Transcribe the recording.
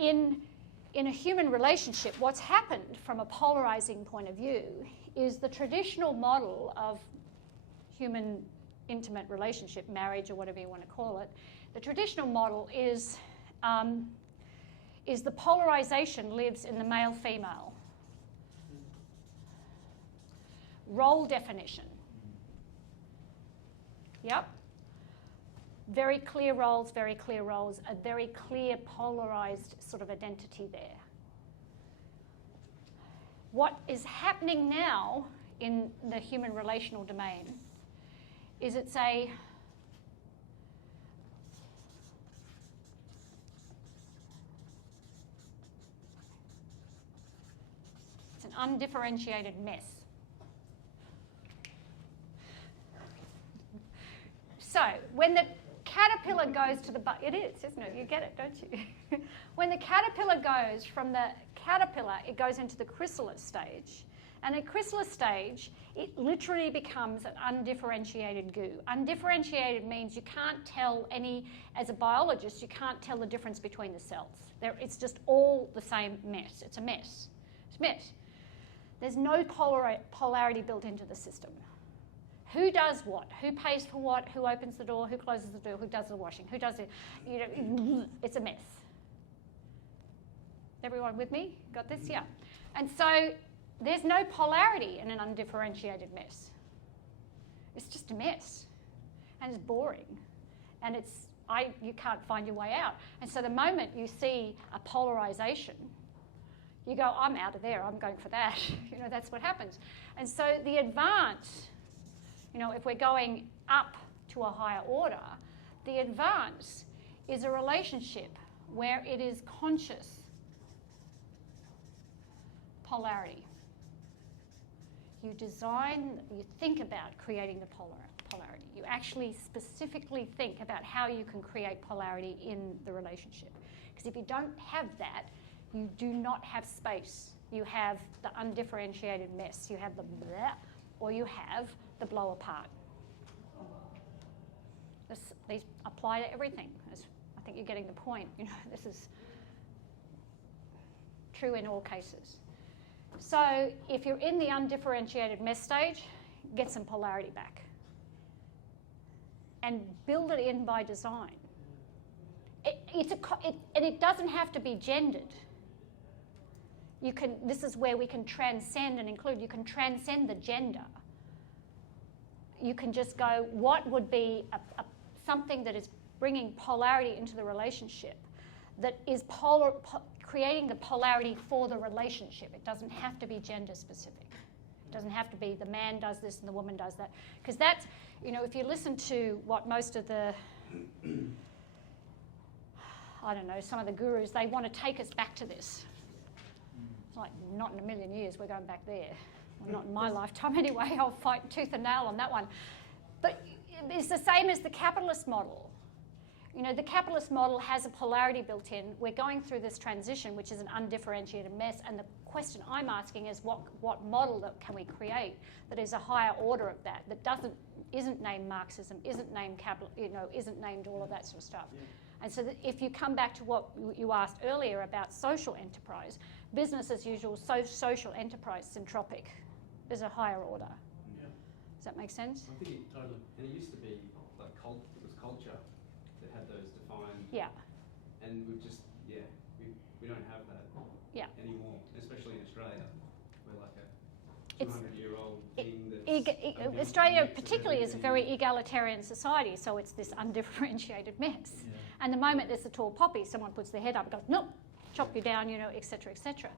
in a human relationship, what's happened from a polarizing point of view is the traditional model of human intimate relationship, marriage or whatever you want to call it, the traditional model is the polarization lives in the male-female. Role definition. Yep. Very clear roles, a very clear polarized sort of identity there. What is happening now in the human relational domain is it's an undifferentiated mess. So when the caterpillar goes to the it is, isn't it? You get it, don't you? When the caterpillar goes from the caterpillar, it goes into the chrysalis stage. And at chrysalis stage, it literally becomes an undifferentiated goo. Undifferentiated means you can't tell as a biologist, you can't tell the difference between the cells. It's just all the same mess. It's a mess. It's a mess. There's no polarity built into the system. Who does what? Who pays for what? Who opens the door? Who closes the door? Who does the washing? Who does it? It's a mess. Everyone with me? Got this? Yeah. And so there's no polarity in an undifferentiated mess. It's just a mess. And it's boring. And you can't find your way out. And so the moment you see a polarization, you go, I'm out of there. I'm going for that. That's what happens. And so the advance, if we're going up to a higher order, the advance is a relationship where it is conscious polarity. You think about creating the polarity. You actually specifically think about how you can create polarity in the relationship. Because if you don't have that, you do not have space. You have the undifferentiated mess. You have the bleh, or you have the blow apart. These apply to everything. I think you're getting the point. This is true in all cases. So if you're in the undifferentiated mess stage, get some polarity back. And build it in by design. And it doesn't have to be gendered. This is where we can transcend and include. You can transcend the gender. You can just go, what would be something that is bringing polarity into the relationship, that is creating the polarity for the relationship. It doesn't have to be gender specific. It doesn't have to be the man does this and the woman does that. Because that's, if you listen to what most of the, some of the gurus, they want to take us back to this. It's like, not in a million years, we're going back there. Well, not in my lifetime anyway. I'll fight tooth and nail on that one. But it's the same as the capitalist model. The capitalist model has a polarity built in. We're going through this transition, which is an undifferentiated mess. And the question I'm asking is, what model can we create that is a higher order of that isn't named Marxism, isn't named capital, isn't named all of that sort of stuff. Yeah. And so if you come back to what you asked earlier about social enterprise, business as usual, social enterprise, syntropic, is a higher order. Yeah. Does that make sense? I think it totally. And it used to be like it was culture that had those defined. Yeah. And we've just we don't have that anymore, especially in Australia. We're like a 200-year-old thing. Australia particularly is a very egalitarian society, so it's this undifferentiated mess. Yeah. And the moment there's a tall poppy, someone puts their head up and goes, nope, chop you down, et cetera, et cetera.